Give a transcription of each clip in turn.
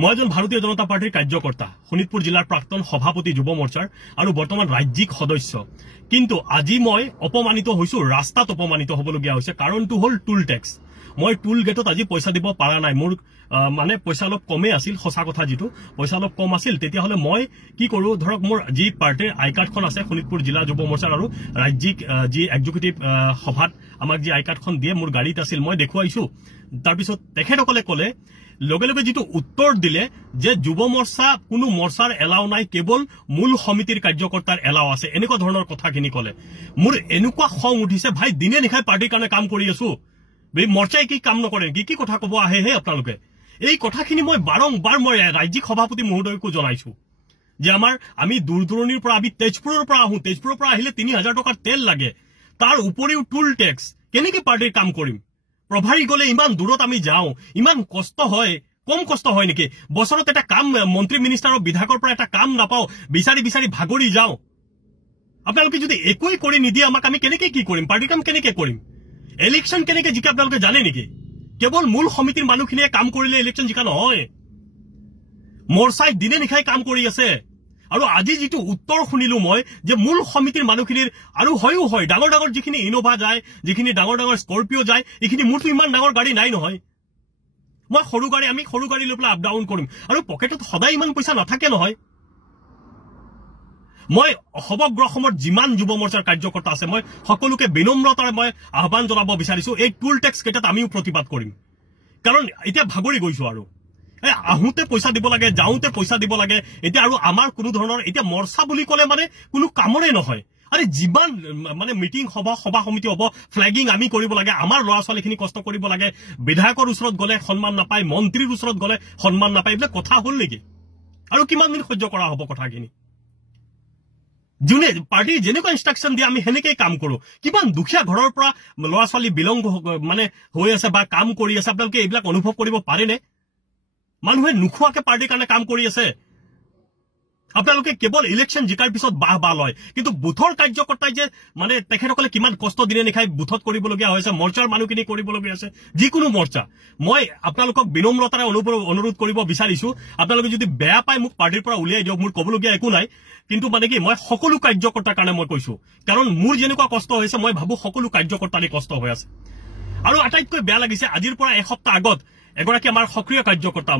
মই এজন ভাৰতীয় জনতা পাৰ্টিৰ কাৰ্যকৰ্তা, শোণিতপুৰ জিলাৰ প্ৰাক্তন সভাপতি যুৱ মৰ্চাৰ আৰু বৰ্তমান ৰাজ্যিক সদস্য। কিন্তু আজি মই অপমানিত হৈছো, ৰাস্তাত অপমানিত হ'বলগীয়া হৈছে। কাৰণটো হ'ল টুল টেক্স। মই টুল গেটত আজি পইচা দিব পৰা নাই। মোৰ মানে পইচা অলপ কমেই আছিল, সঁচা কথা যিটো পইচা অলপ কম আছিল। তেতিয়াহ'লে মই কি কৰো, ধৰক মোৰ যি পাৰ্টিৰ আই কাৰ্ডখন আছে শোণিতপুৰ জিলা যুৱ মৰ্চাৰ আৰু ৰাজ্যিক যি এক্সিকিউটিভ সভাত আমাক যি আই কাৰ্ডখন দিয়ে মোৰ গাড়ীত আছিল, মই দেখুৱাইছো। তাৰপিছত তেখেতসকলে ক'লে লগে লগে যেটো উত্তৰ দিলে যে যুৱ মৰ্চা কোনো মৰ্চাৰ এলাও নাই, কেৱল মূল সমিতিৰ কাৰ্যকৰ্তাৰ এলাও আছে, এনেকুৱা ধৰণৰ কথাখিনি ক'লে। মোৰ এনেকুৱা খং উঠিছে, ভাই দিনে নিশাই পাৰ্টিৰ কাৰণে কাম কৰি আছো, মৰ্চাই কি কাম নকৰে, কি কথা ক'ব আহে হে আপোনালোকে। এই কথাখিনি মই বাৰম্বাৰ মই ৰাজ্যিক সভাপতি মহোদয়কো জনাইছো যে আমি দূৰ দূৰণিৰ পৰা, আমি তেজপুৰৰ পৰা আহো, তেজপুৰৰ পৰা আহিলে ৩,০০০ টকাৰ তেল লাগে, তাৰ উপৰিও টুল টেক্স, কেনেকে পাৰ্টিৰ কাম কৰিম। প্ৰভাৰী গলে ইমান দূৰত আমি যাওঁ, ইমান কষ্ট হয়, কম কষ্ট হয় নেকি? বছৰত এটা কাম মন্ত্ৰী মিনিষ্টাৰৰ বিধায়কৰ পৰা এটা কাম নাপাওঁ, বিচাৰি বিচাৰি ভাগৰি যাওঁ। আপোনালোকে যদি একোই কৰি নিদিয়ে আমাক, আমি কেনেকে কি কৰিম, পাৰ্টিৰ কাম কেনেকে কৰিম? ইলেকশ্যন কেনেকে জিকে আপোনালোকে জানে নেকি? কেৱল মূল সমিতিৰ মানুহখিনিয়ে কাম কৰিলে ইলেকশ্যন জিকা নহয়। মৰ্চাই দিনে নিশাই কাম কৰি আছে। আৰু আজি যিটো উত্তৰ শুনিলো মই যে মূল সমিতিৰ মানুহখিনিৰ আৰু হয়ও হয়, ডাঙৰ ডাঙৰ যিখিনি ইনোভা যায়, যিখিনি ডাঙৰ ডাঙৰ স্কৰপিঅ যায়, এইখিনি মোৰতো ইমান ডাঙৰ গাড়ী নাই নহয়। মই আমি সৰু গাড়ী লৈ পেলাই আপ ডাউন কৰিম, আৰু পকেটত সদায় ইমান পইচা নাথাকে নহয়। মই সমগ্ৰ অসমত যিমান যুৱ মৰ্চাৰ কাৰ্যকৰ্তা আছে, মই সকলোকে বিনম্ৰতাৰে মই আহ্বান জনাব বিচাৰিছো, এই টুল টেক্স কেইটাত আমিও প্ৰতিবাদ কৰিম। কাৰণ এতিয়া ভাগৰি গৈছো, আৰু আহোতে পইচা দিব লাগে, যাওঁতে পইচা দিব লাগে। এতিয়া আৰু আমাৰ কোনো ধৰণৰ এতিয়া মৰ্চা বুলি ক'লে মানে কোনো কামৰে নহয়। আৰে যিমান মানে মিটিং সভা সমিতি হ'ব, ফ্লেগিং আমি কৰিব লাগে, আমাৰ ল'ৰা ছোৱালীখিনি কষ্ট কৰিব লাগে, বিধায়কৰ ওচৰত গ'লে সন্মান নাপায়, মন্ত্ৰীৰ ওচৰত গ'লে সন্মান নাপায়, এইবিলাক কথা হ'ল নেকি? আৰু কিমান দিন সহ্য কৰা হ'ব কথাখিনি? যোনে পাৰ্টি যেনেকুৱা ইনষ্ট্ৰাকশ্যন দিয়ে আমি সেনেকেই কাম কৰো। কিমান দুখীয়া ঘৰৰ পৰা ল'ৰা ছোৱালী বিলং মানে হৈ আছে বা কাম কৰি আছে, আপোনালোকে এইবিলাক অনুভৱ কৰিব পাৰেনে? মানুহে নোখোৱাকে পাৰ্টিৰ কাৰণে কাম কৰি আছে। আপোনালোকে কেৱল ইলেকশ্যন জিকাৰ পিছত বাহ লয়, কিন্তু বুথৰ কাৰ্যকৰ্তাই যে মানে তেখেতসকলে কিমান কষ্ট দিনে নিশাই বুথত কৰিবলগীয়া হৈছে, মৰ্চাৰ মানুহখিনি কৰিবলগীয়া আছে, যিকোনো মৰ্চা। মই আপোনালোকক বিনম্ৰতাৰে অনুৰোধ কৰিব বিচাৰিছো, আপোনালোকে যদি বেয়া পায় মোক পাৰ্টিৰ পৰা উলিয়াই দিয়ক, মোৰ ক'বলগীয়া একো নাই। কিন্তু মানে কি, মই সকলো কাৰ্যকৰ্তাৰ কাৰণে মই কৈছো, কাৰণ মোৰ যেনেকুৱা কষ্ট হৈছে মই ভাবো সকলো কাৰ্যকৰ্তাৰে কষ্ট হৈ আছে। আৰু আটাইতকৈ বেয়া লাগিছে, আজিৰ পৰা এসপ্তাহ আগত এগৰাকী আমাৰ সক্ৰিয় কাৰ্যকৰ্তা,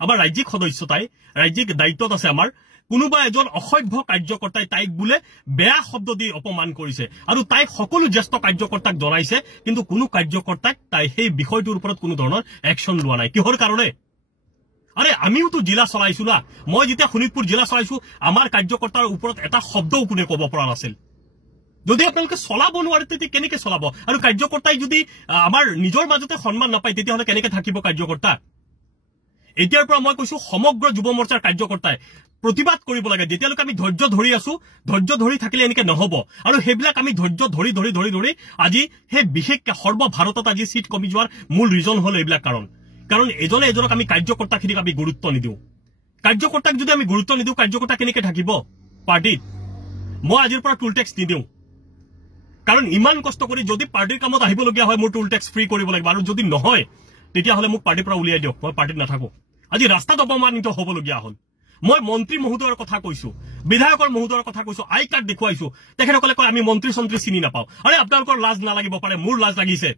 আমাৰ ৰাজ্যিক সদস্য, তাই ৰাজ্যিক দায়িত্বত আছে আমাৰ, কোনোবা এজন অসভ্য কাৰ্যকৰ্তাই তাইক বোলে বেয়া শব্দ দি অপমান কৰিছে, আৰু তাইক সকলো জ্যেষ্ঠ কাৰ্যকৰ্তাক জনাইছে, কিন্তু কোনো কাৰ্যকৰ্তাক তাই সেই বিষয়টোৰ ওপৰত কোনো ধৰণৰ একশ্যন লোৱা নাই। কিহৰ কাৰণে? আৰে আমিওতো জিলা চলাইছো না। মই যেতিয়া শোণিতপুৰ জিলা চলাইছো, আমাৰ কাৰ্যকৰ্তাৰ ওপৰত এটা শব্দও কোনে ক'ব পৰা নাছিল। যদি আপোনালোকে চলাব নোৱাৰে তেতিয়া কেনেকে চলাব? আৰু কাৰ্যকৰ্তাই যদি আমাৰ নিজৰ মাজতে সন্মান নাপায়, তেতিয়াহ'লে কেনেকে থাকিব কাৰ্যকৰ্তা? এতিয়াৰ পৰা মই কৈছো, সমগ্ৰ যুৱ মৰ্চাৰ কাৰ্যকৰ্তাই প্ৰতিবাদ কৰিব লাগে। যেতিয়ালৈকে আমি ধৈৰ্য ধৰি আছো, ধৈৰ্য ধৰি থাকিলে এনেকে নহব। আৰু সেইবিলাক আমি ধৈৰ্য ধৰি ধৰি ধৰি ধৰি আজি সেই বিশেষকে সৰ্বভাৰতত আজি চিট কমি যোৱাৰ মূল ৰিজন হ'ল এইবিলাক কাৰণ এজনে এজনক আমি কাৰ্যকৰ্তাখিনিক আমি গুৰুত্ব নিদিওঁ। কাৰ্যকৰ্তাক যদি আমি গুৰুত্ব নিদিওঁ, কাৰ্যকৰ্তা কেনেকে থাকিব পাৰ্টিত? মই আজিৰ পৰা টুল টেক্স নিদিওঁ, কাৰণ ইমান কষ্ট কৰি যদি পাৰ্টিৰ কামত আহিবলগীয়া হয়, মোৰ টুল টেক্স ফ্ৰী কৰিব লাগিব। আৰু যদি নহয়, তেতিয়াহ'লে মোক পাৰ্টিৰ পৰা উলিয়াই দিয়ক, মই পাৰ্টিত নাথাকো। আজি ৰাস্তাত অপমানিত হ'বলগীয়া হ'ল। মই মন্ত্ৰী মহোদয়ৰ কথা কৈছো, বিধায়কৰ মহোদয়ৰ কথা কৈছো, আই কাৰ্ড দেখুৱাইছো, তেখেতসকলে কয় আমি মন্ত্ৰী চন্ত্ৰী চিনি নাপাওঁ। আৰে আপোনালোকৰ লাজ নালাগিব পাৰে, মোৰ লাজ লাগিছে,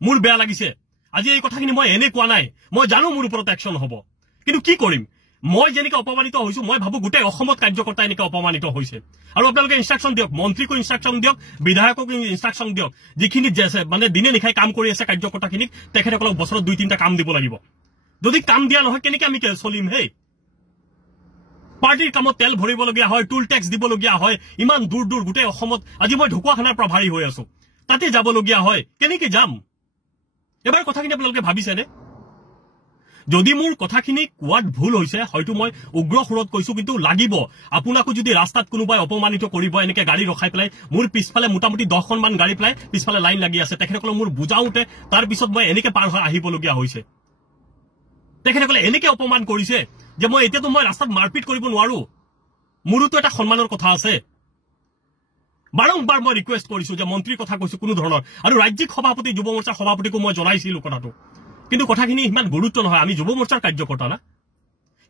মোৰ বেয়া লাগিছে। আজি এই কথাখিনি মই এনে কোৱা নাই, মই জানো মোৰ ওপৰত একশ্যন হ'ব, কিন্তু কি কৰিম? মই যেনেকে অপমানিত হৈছো, মই ভাবো গোটেই অসমত কাৰ্যকৰ্তা এনেকে অপমানিত হৈছে। আৰু আপোনালোকে ইনষ্ট্ৰাকশ্যন দিয়ক, মন্ত্ৰীকো ইনষ্ট্ৰাকশ্যন দিয়ক, বিধায়কক ইনষ্ট্ৰাকশ্যন দিয়ক, যিখিনি মানে দিনে নিশাই কাম কৰি আছে কাৰ্যকৰ্তাখিনিক, তেখেতসকলক বছৰত 2-3টা কাম দিব লাগিব। যদি কাম দিয়া নহয়, কেনেকে আমি চলিম? হেই, পাৰ্টিৰ কামত তেল ভৰিবলগীয়া হয়, টুল টেক্স দিবলগীয়া হয়, ইমান দূৰ দূৰ গোটেই অসমত। আজি মই ঢকুৱাখানাৰ পৰা ভাৰী হৈ আছো, তাতে যাবলগীয়া হয়, কেনেকে যাম? এবাৰ কথাখিনি আপোনালোকে ভাবিছেনে? যদি মোৰ কথাখিনি কোৱাত ভুল হৈছে, হয়তো মই উগ্ৰ সুৰত কৈছো, কিন্তু লাগিব আপোনাকো যদি ৰাস্তাত কোনোবাই অপমানিত কৰিব, এনেকে গাড়ী ৰখাই পেলাই, মোৰ পিছফালে মোটামুটি 10খনমান গাড়ী পেলাই পিছফালে লাইন লাগি আছে, তেখেতসকলক মোৰ বুজাওতে তাৰ পিছত মই এনেকে পাৰ হৈ আহিবলগীয়া হৈছে। তেখেতসকলে এনেকে অপমান কৰিছে যে মই এতিয়াতো মই ৰাস্তাত মাৰপিট কৰিব নোৱাৰো, মোৰোতো এটা সন্মানৰ কথা আছে। বাৰম্বাৰ মই ৰিকুৱেষ্ট কৰিছো যে মন্ত্ৰীৰ কথা কৈছো কোনো ধৰণৰ, আৰু ৰাজ্যিক সভাপতি যুৱ মৰ্চাৰ সভাপতিকো মই জনাইছিলো কথাটো, কিন্তু কথাখিনি ইমান গুৰুত্ব নহয় আমি যুৱ মৰ্চাৰ কাৰ্যকৰ্তা না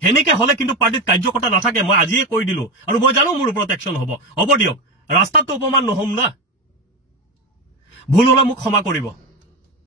হেনেকে হলে কিন্তু পাৰ্টিত কাৰ্যকৰ্তা নাথাকে মই আজিয়ে কৈ দিলো আৰু মই জানো মোৰ ওপৰত একশ্যন হ'ব দিয়ক ৰাস্তাটো অপমান নহম না ভুল হলে মোক ক্ষমা কৰিব